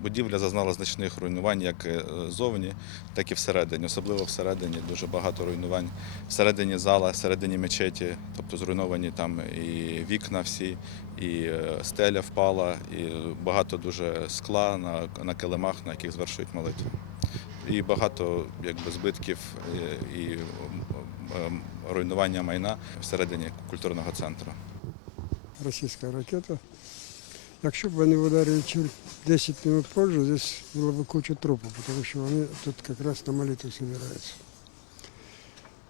будівля зазнала значних руйнувань як е, зовні, так і всередині. Особливо всередині дуже багато руйнувань. Всередині зала, всередині мечеті, тобто зруйновані там і вікна всі, і е, стеля впала, і багато дуже скла на, на килимах, на яких звершують молитву. І багато якби, збитків е, і м, руйнування майна всередині культурного центру. російська ракета. Якщо б вони вдарили через 10 минут позже, здесь було б куча трупів, тому що вони тут якраз на молитву збираються.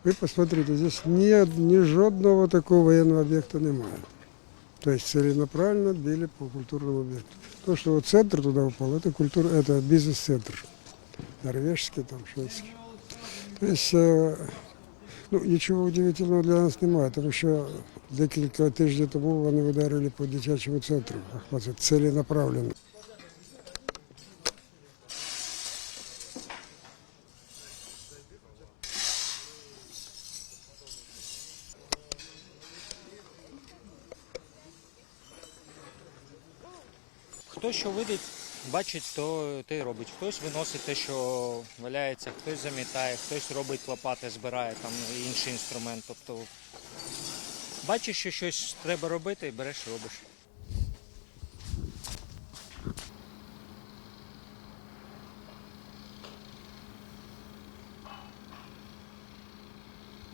Ви посмотрите, здесь ні, од- ні жодного такого воєнного об'єкту немає. Тобто целенаправленно били по культурному об'єкту. То, що вот центр туди упал, это, культур, это бизнес-центр. Норвежский, там, шведский. То есть, е, ну, нічого удивительного для нас немає, тому що декілька тижнів тому вони вдарили по дитячому центру. Це ціленаправленно. Хто що видить, бачить, то те й робить. Хтось виносить те, що валяється, хтось замітає, хтось робить лопати, збирає там інший інструмент. Тобто бачиш, що щось треба робити, береш і робиш.